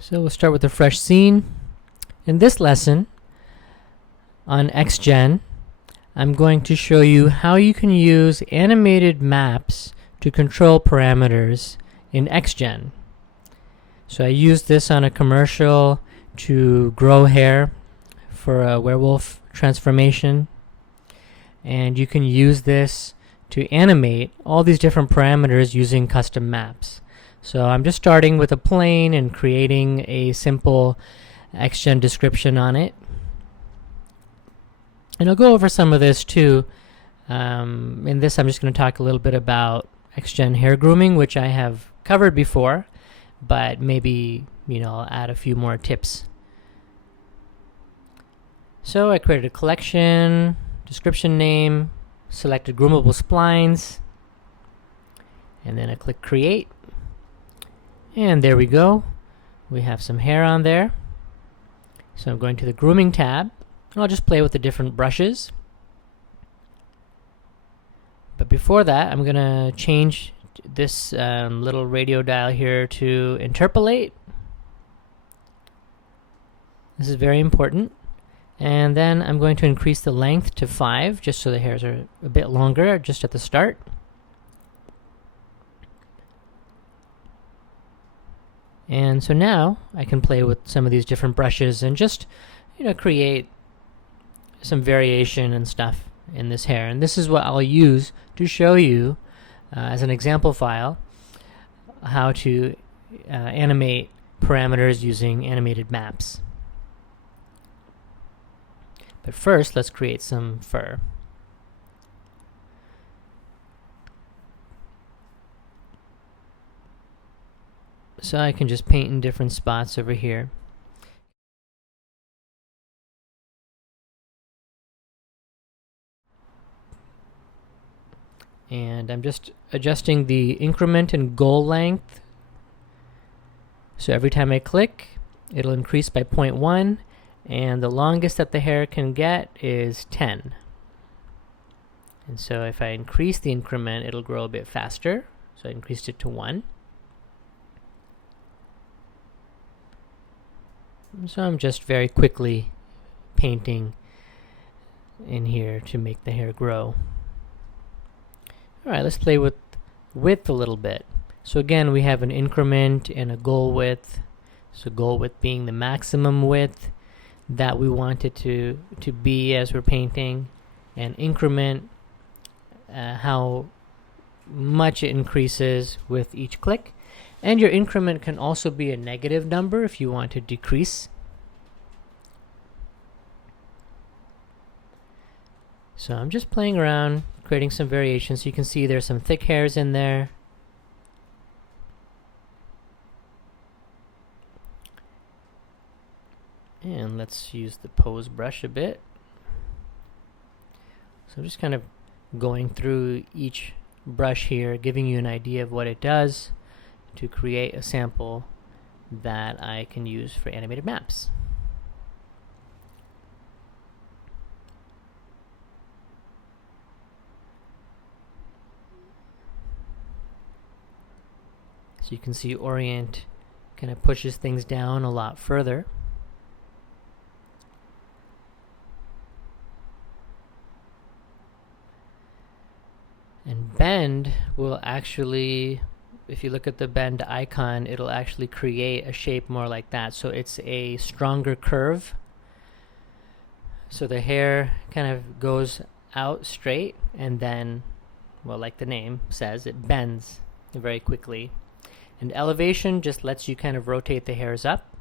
So we'll start with a fresh scene. In this lesson on Xgen, I'm going to show you how you can use animated maps to control parameters in Xgen. So I used this on a commercial to grow hair for a werewolf transformation, and you can use this to animate all these different parameters using custom maps. So I'm just starting with a plane and creating a simple Xgen description on it. And I'll go over some of this too. In this, I'm just going to talk a little bit about Xgen hair grooming, which I have covered before, but maybe, I'll add a few more tips. So I created a collection, description name, selected groomable splines, and then I click create. And there we go. We have some hair on there. So I'm going to the grooming tab, and I'll just play with the different brushes. But before that, I'm going to change this little radio dial here to interpolate. This is very important. And then I'm going to increase the length to 5, just so the hairs are a bit longer just at the start. And so now I can play with some of these different brushes and just, create some variation and stuff in this hair. And this is what I'll use to show you as an example file how to animate parameters using animated maps. But first, let's create some fur. So I can just paint in different spots over here. And I'm just adjusting the increment and goal length. So every time I click, it'll increase by 0.1, and the longest that the hair can get is 10. And so if I increase the increment, it'll grow a bit faster. So I increased it to 1. So I'm just very quickly painting in here to make the hair grow. Alright, let's play with width a little bit. So again, we have an increment and a goal width. So goal width being the maximum width that we want it to be as we're painting, and increment, how much it increases with each click. And your increment can also be a negative number if you want to decrease. So I'm just playing around, creating some variations. You can see there's some thick hairs in there. And let's use the pose brush a bit. So I'm just kind of going through each brush here, giving you an idea of what it does to create a sample that I can use for animated maps. So you can see orient kind of pushes things down a lot further. And bend will actually, if you look at the bend icon, it'll actually create a shape more like that. So it's a stronger curve. So the hair kind of goes out straight, and then, well, like the name says, it bends very quickly. And elevation just lets you kind of rotate the hairs up,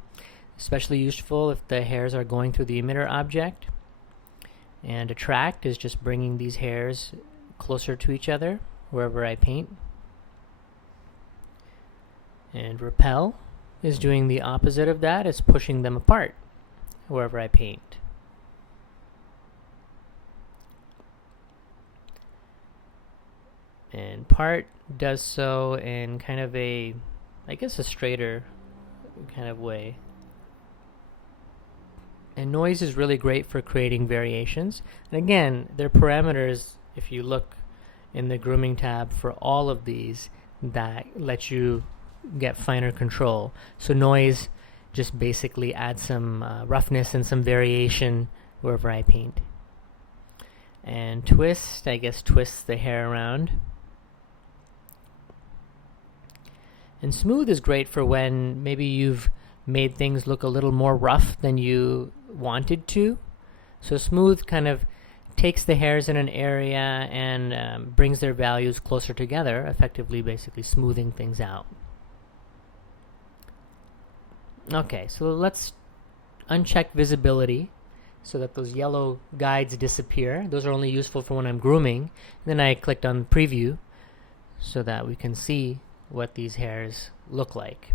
especially useful if the hairs are going through the emitter object. And attract is just bringing these hairs closer to each other wherever I paint. And repel is doing the opposite of that. It's pushing them apart wherever I paint. And part does so in kind of a, I guess, a straighter kind of way. And noise is really great for creating variations. And again, there are parameters, if you look in the grooming tab, for all of these that let you get finer control. So noise just basically add some roughness and some variation wherever I paint. And twist, I guess twist the hair around. And smooth is great for when maybe you've made things look a little more rough than you wanted to. So smooth kind of takes the hairs in an area and brings their values closer together, effectively basically smoothing things out. Okay, so let's uncheck visibility so that those yellow guides disappear. Those are only useful for when I'm grooming. And then I clicked on preview so that we can see what these hairs look like.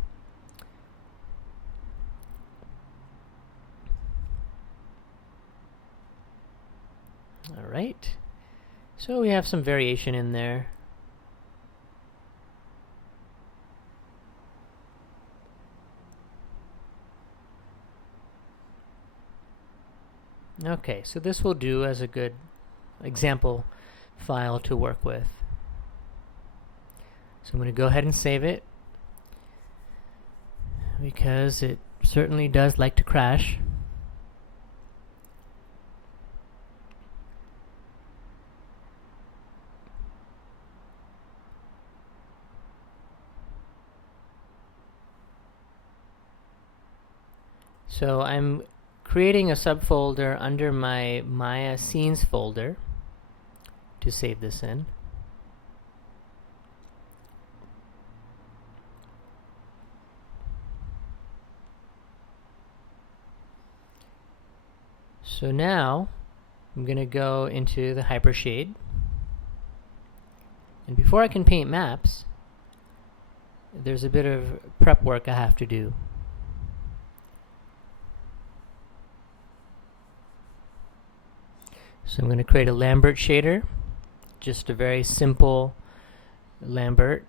All right, so we have some variation in there. Okay, so this will do as a good example file to work with. So I'm going to go ahead and save it because it certainly does like to crash. So I'm creating a subfolder under my Maya Scenes folder to save this in. So now I'm going to go into the Hypershade. And before I can paint maps, there's a bit of prep work I have to do. So I'm going to create a Lambert shader, just a very simple Lambert.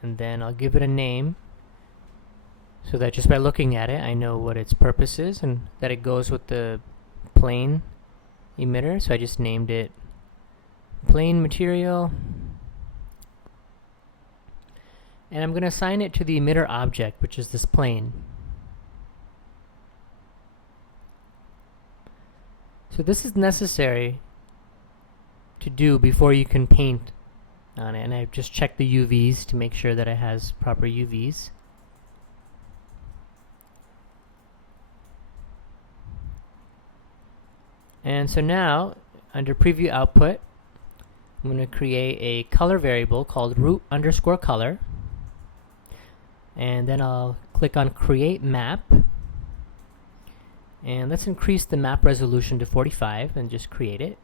And then I'll give it a name so that just by looking at it I know what its purpose is and that it goes with the plane emitter. So I just named it plane material. And I'm going to assign it to the emitter object, which is this plane. So this is necessary to do before you can paint on it. And I've just checked the UVs to make sure that it has proper UVs. And so now, under preview output, I'm going to create a color variable called root_color. And then I'll click on create map. And let's increase the map resolution to 45 and just create it.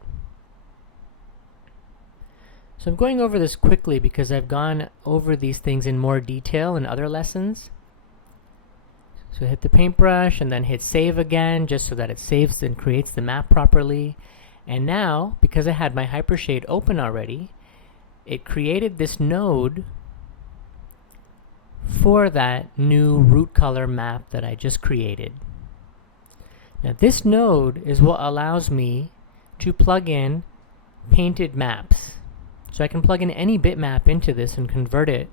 So I'm going over this quickly because I've gone over these things in more detail in other lessons. So hit the paintbrush and then hit save again just so that it saves and creates the map properly. And now, because I had my Hypershade open already, it created this node for that new root color map that I just created. Now this node is what allows me to plug in painted maps. So I can plug in any bitmap into this and convert it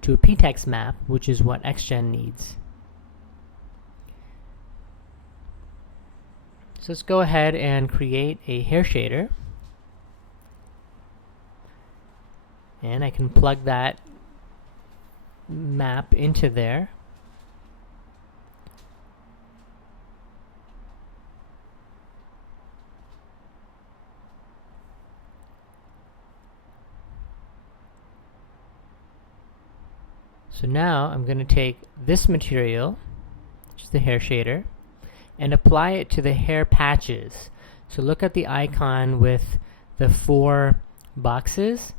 to a PTEX map, which is what Xgen needs. So let's go ahead and create a hair shader. And I can plug that map into there. So now I'm going to take this material, which is the hair shader, and apply it to the hair patches. So look at the icon with the 4 boxes.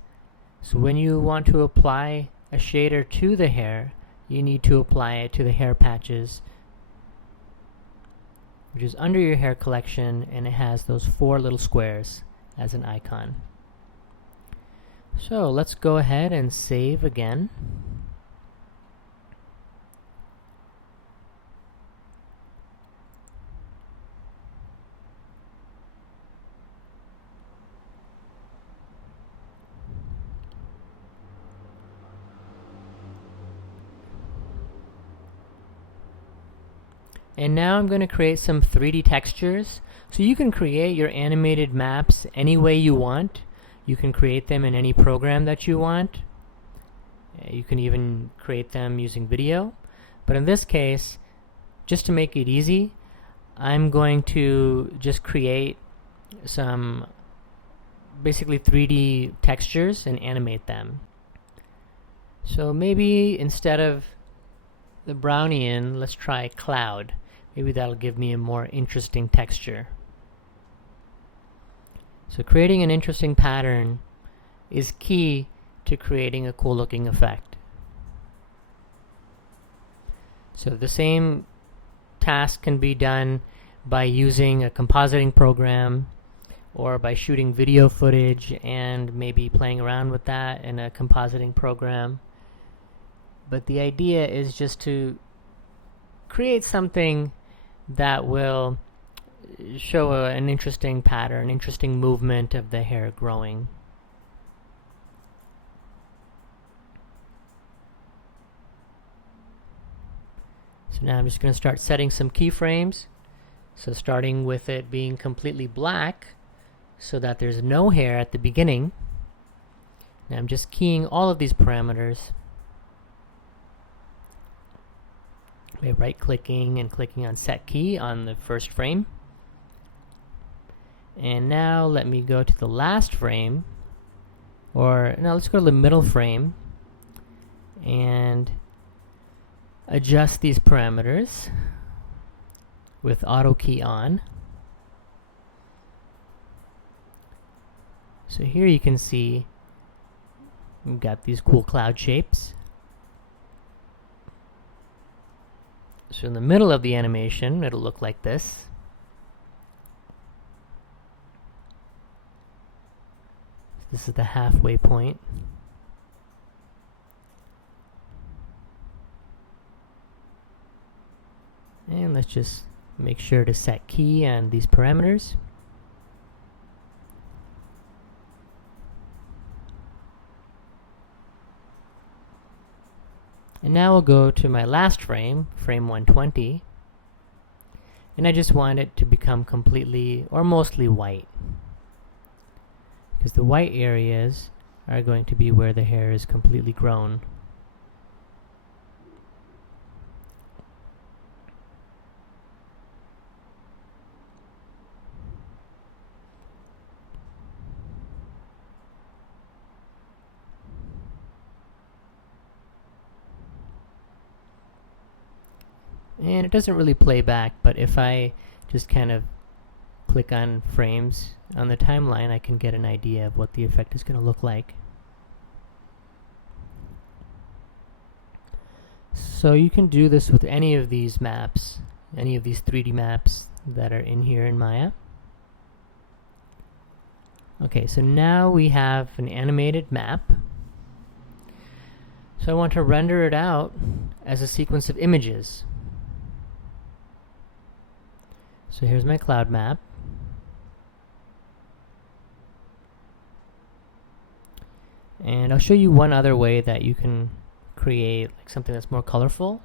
So when you want to apply a shader to the hair, you need to apply it to the hair patches, which is under your hair collection, and it has those 4 little squares as an icon. So let's go ahead and save again. And now I'm going to create some 3D textures. So you can create your animated maps any way you want. You can create them in any program that you want. You can even create them using video. But in this case, just to make it easy, I'm going to just create some basically 3D textures and animate them. So maybe instead of the Brownian, let's try cloud. Maybe that'll give me a more interesting texture. So creating an interesting pattern is key to creating a cool looking effect. So the same task can be done by using a compositing program or by shooting video footage and maybe playing around with that in a compositing program. But the idea is just to create something that will show an interesting pattern, interesting movement of the hair growing. So now I'm just going to start setting some keyframes. So starting with it being completely black so that there's no hair at the beginning. Now I'm just keying all of these parameters by right-clicking and clicking on Set Key on the first frame. And now let me go to the last frame, or now let's go to the middle frame and adjust these parameters with Auto Key on. So here you can see we've got these cool cloud shapes. So in the middle of the animation, it'll look like this. This is the halfway point. And let's just make sure to set key on these parameters. And now we'll go to my last frame, frame 120, and I just want it to become completely or mostly white, because the white areas are going to be where the hair is completely grown. And it doesn't really play back, but if I just kind of click on frames on the timeline, I can get an idea of what the effect is going to look like. So you can do this with any of these maps, any of these 3D maps that are in here in Maya. Okay, so now we have an animated map. So I want to render it out as a sequence of images. So here's my cloud map. And I'll show you one other way that you can create like something that's more colorful.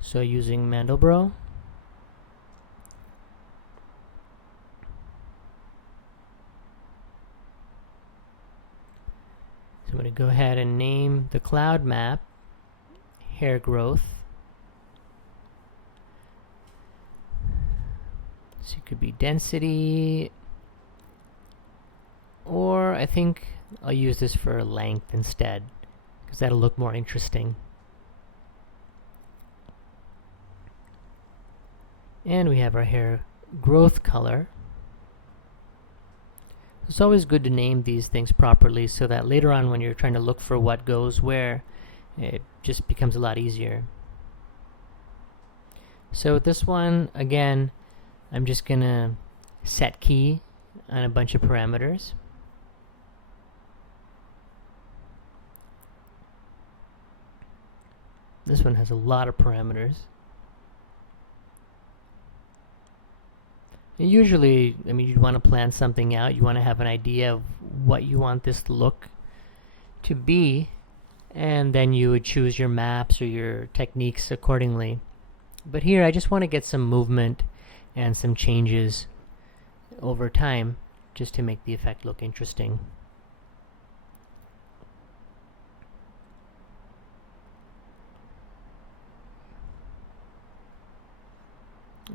So using Mandelbrot. So I'm going to go ahead and name the cloud map hair growth. So it could be density, or I think I'll use this for length instead, because that'll look more interesting. And we have our hair growth color. It's always good to name these things properly so that later on when you're trying to look for what goes where, it just becomes a lot easier. So with this one, again, I'm just going to set key on a bunch of parameters. This one has a lot of parameters. And usually, I mean, you'd want to plan something out. You want to have an idea of what you want this to look to be, and then you would choose your maps or your techniques accordingly. But here I just want to get some movement and some changes over time just to make the effect look interesting.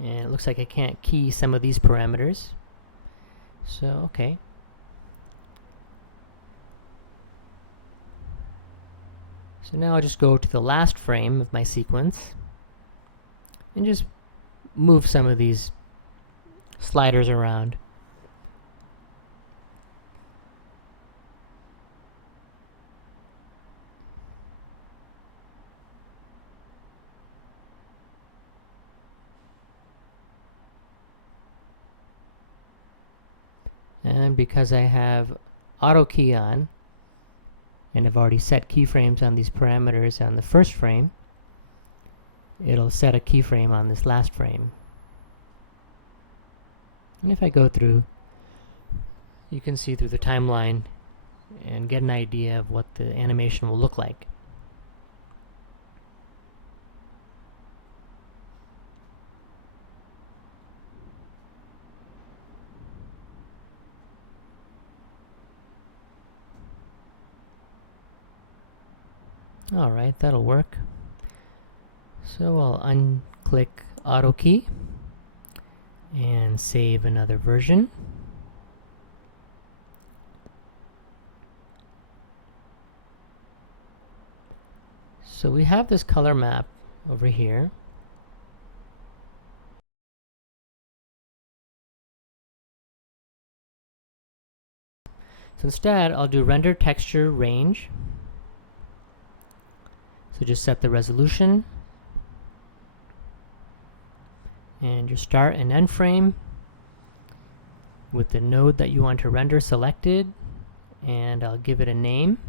And it looks like I can't key some of these parameters. So, okay. So now I'll just go to the last frame of my sequence and just move some of these sliders around. And because I have auto key on, and I've already set keyframes on these parameters on the first frame, it'll set a keyframe on this last frame. And if I go through, you can see through the timeline and get an idea of what the animation will look like. Alright, that'll work. So I'll unclick Auto Key and save another version. So we have this color map over here. So instead, I'll do render texture range. So just set the resolution and your start and end frame with the node that you want to render selected, and I'll give it a name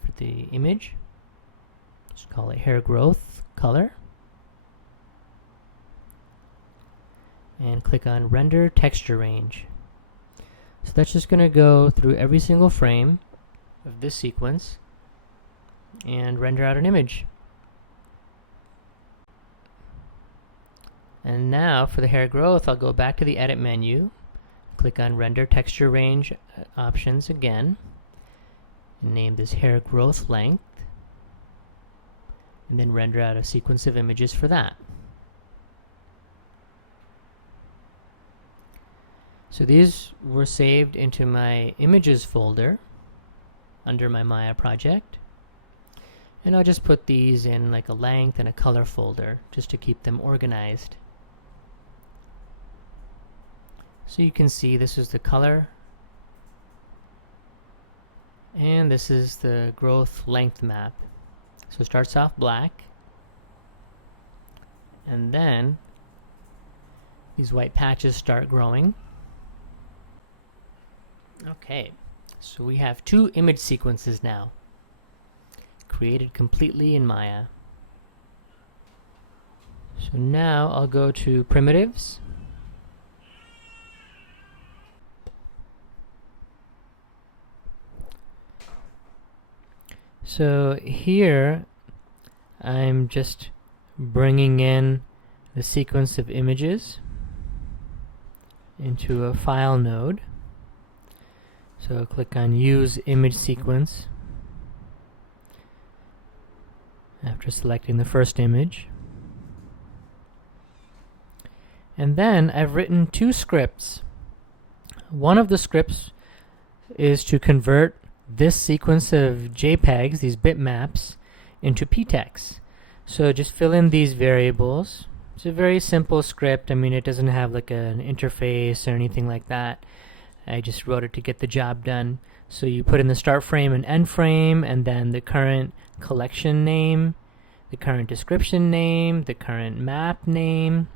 for the image. Just call it hair growth color, and click on render texture range. So that's just going to go through every single frame of this sequence and render out an image. And now for the hair growth, I'll go back to the edit menu, click on render texture range options again, and name this hair growth length, and then render out a sequence of images for that. So these were saved into my images folder under my Maya project. And I'll just put these in like a length and a color folder just to keep them organized. So you can see this is the color, and this is the growth length map. So it starts off black, and then these white patches start growing. Okay, so we have two image sequences now, created completely in Maya. So now I'll go to primitives. So here I'm just bringing in the sequence of images into a file node. So I'll click on use image sequence after selecting the first image. And then I've written two scripts. One of the scripts is to convert this sequence of JPEGs, these bitmaps, into PTEX. So just fill in these variables. It's a very simple script. I mean, it doesn't have like an interface or anything like that. I just wrote it to get the job done. So you put in the start frame and end frame, and then the current collection name, the current description name, the current map name,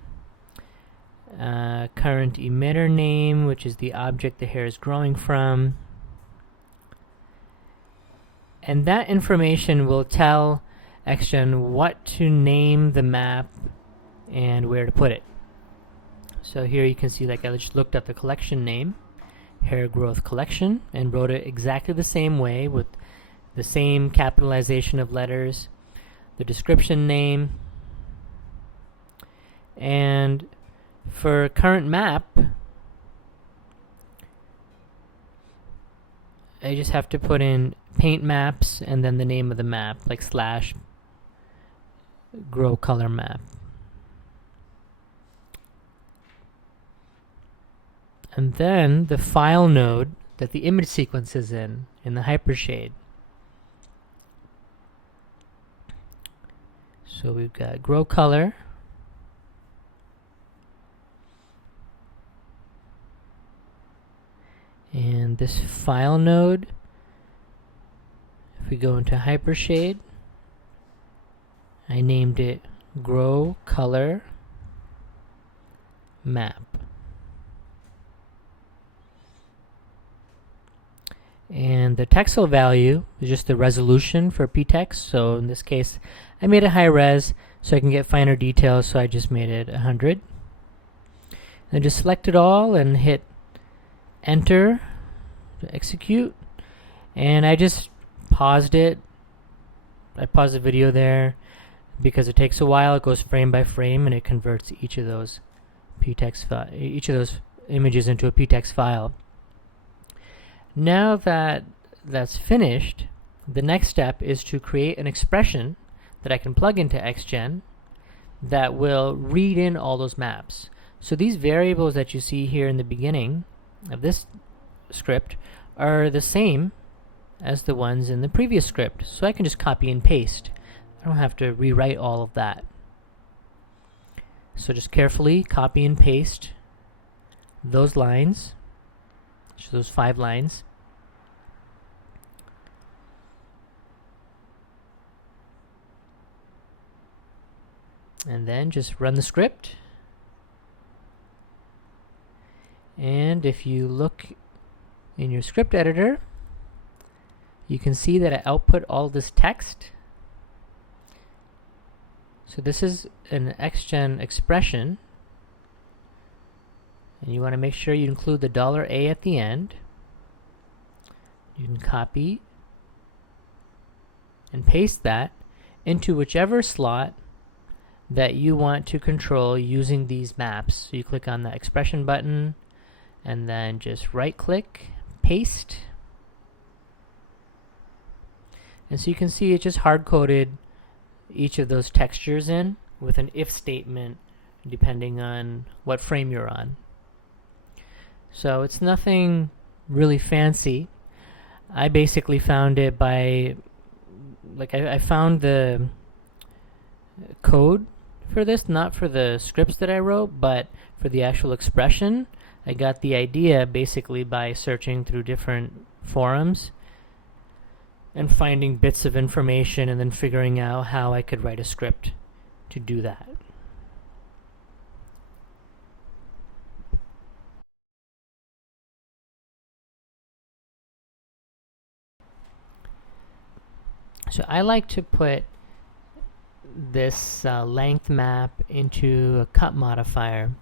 current emitter name, which is the object the hair is growing from. And that information will tell Xgen what to name the map and where to put it. So here you can see, like, I just looked up the collection name, hair growth collection, and wrote it exactly the same way with the same capitalization of letters, the description name, And for current map, I just have to put in paint maps and then the name of the map, like slash grow color map. And then the file node that the image sequence is in the hypershade. So we've got grow color, and this file node, if we go into hypershade, I named it grow color map. And the texel value is just the resolution for ptext. So in this case, I made it high res so I can get finer details, so I just made it 100. And just select it all and hit enter to execute. And I just paused it. I paused the video there because it takes a while. It goes frame by frame and it converts each of those each of those images into a ptext file. Now that that's finished, the next step is to create an expression that I can plug into Xgen that will read in all those maps. So these variables that you see here in the beginning of this script are the same as the ones in the previous script. So I can just copy and paste. I don't have to rewrite all of that. So just carefully copy and paste those lines. So those 5 lines. And then just run the script. And if you look in your script editor, you can see that I output all this text. So this is an Xgen expression. And you want to make sure you include the $A at the end. You can copy and paste that into whichever slot that you want to control using these maps. So you click on the expression button and then just right click, paste. And so you can see it just hard coded each of those textures in with an if statement depending on what frame you're on. So it's nothing really fancy. I basically found it by, I found the code for this, not for the scripts that I wrote, but for the actual expression. I got the idea basically by searching through different forums and finding bits of information and then figuring out how I could write a script to do that. So I like to put this length map into a cut modifier.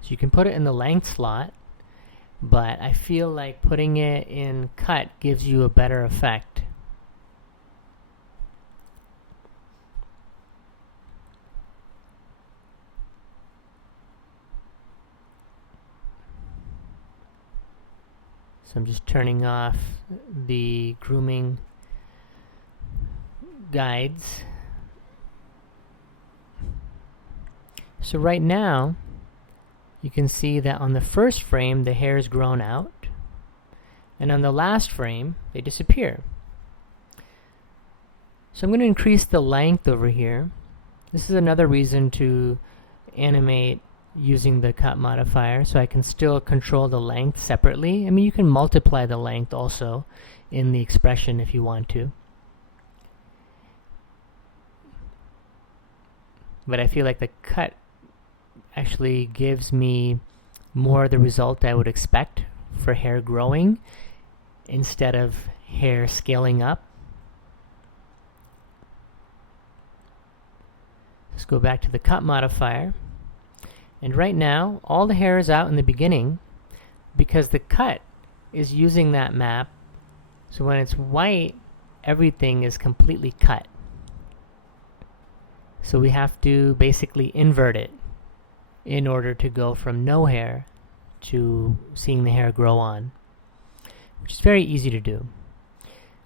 So you can put it in the length slot, but I feel like putting it in cut gives you a better effect. So I'm just turning off the grooming guides. So right now you can see that on the first frame the hair is grown out, and on the last frame they disappear. So I'm going to increase the length over here. This is another reason to animate using the cut modifier, so I can still control the length separately. I mean, you can multiply the length also in the expression if you want to. But I feel like the cut actually gives me more of the result I would expect for hair growing instead of hair scaling up. Let's go back to the cut modifier. And right now, all the hair is out in the beginning because the cut is using that map. So when it's white, everything is completely cut. So we have to basically invert it in order to go from no hair to seeing the hair grow on, which is very easy to do.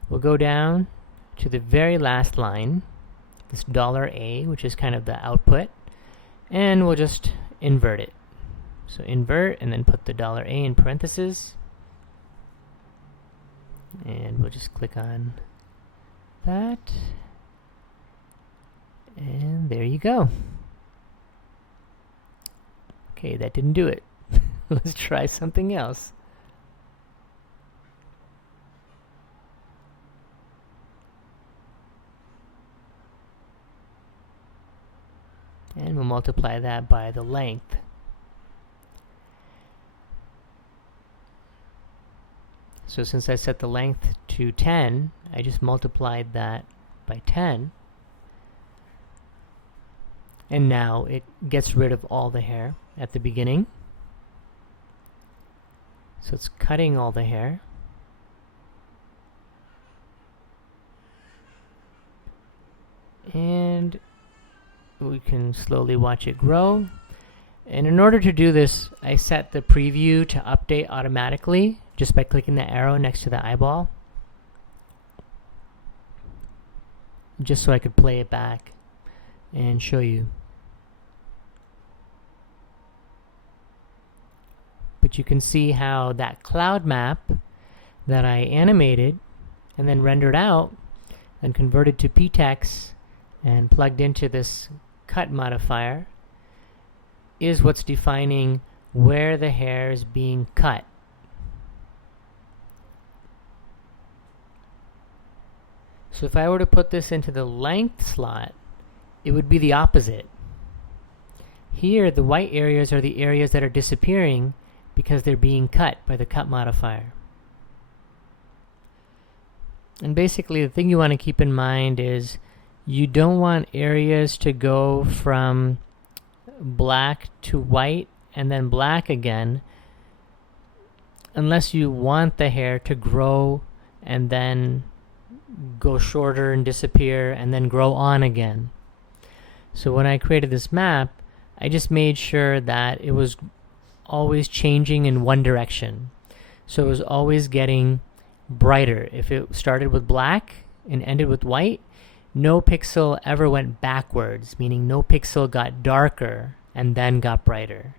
We'll go down to the very last line, this $A, which is kind of the output, and we'll just invert it. So invert and then put the $A in parentheses, and we'll just click on that, and there you go. Okay, that didn't do it. Let's try something else. And we'll multiply that by the length. So since I set the length to 10, I just multiplied that by 10. And now it gets rid of all the hair at the beginning. So it's cutting all the hair. And we can slowly watch it grow. And in order to do this, I set the preview to update automatically just by clicking the arrow next to the eyeball, just so I could play it back and show you. But you can see how that cloud map that I animated and then rendered out and converted to PTEX and plugged into this cut modifier is what's defining where the hair is being cut. So if I were to put this into the length slot, it would be the opposite. Here, the white areas are the areas that are disappearing because they're being cut by the cut modifier. And basically, the thing you want to keep in mind is you don't want areas to go from black to white and then black again unless you want the hair to grow and then go shorter and disappear and then grow on again. So when I created this map, I just made sure that it was always changing in one direction. So it was always getting brighter. If it started with black and ended with white, no pixel ever went backwards, meaning no pixel got darker and then got brighter.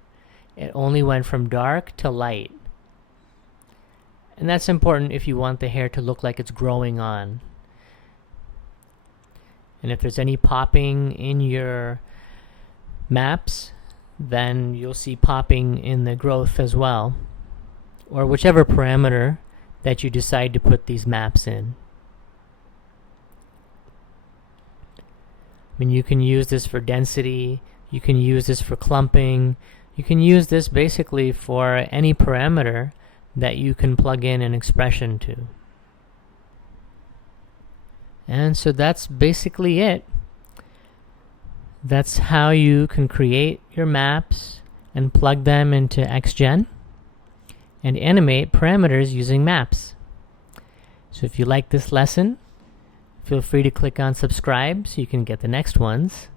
It only went from dark to light. And that's important if you want the hair to look like it's growing on. And if there's any popping in your maps, then you'll see popping in the growth as well, or whichever parameter that you decide to put these maps in. I mean, you can use this for density, you can use this for clumping, you can use this basically for any parameter that you can plug in an expression to. And so that's basically it. That's how you can create your maps and plug them into Xgen and animate parameters using maps. So if you like this lesson, feel free to click on subscribe so you can get the next ones.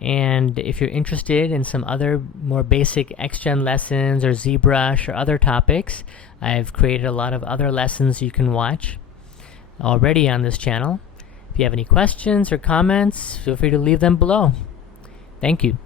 And if you're interested in some other more basic Xgen lessons or ZBrush or other topics, I've created a lot of other lessons you can watch already on this channel. If you have any questions or comments, feel free to leave them below. Thank you.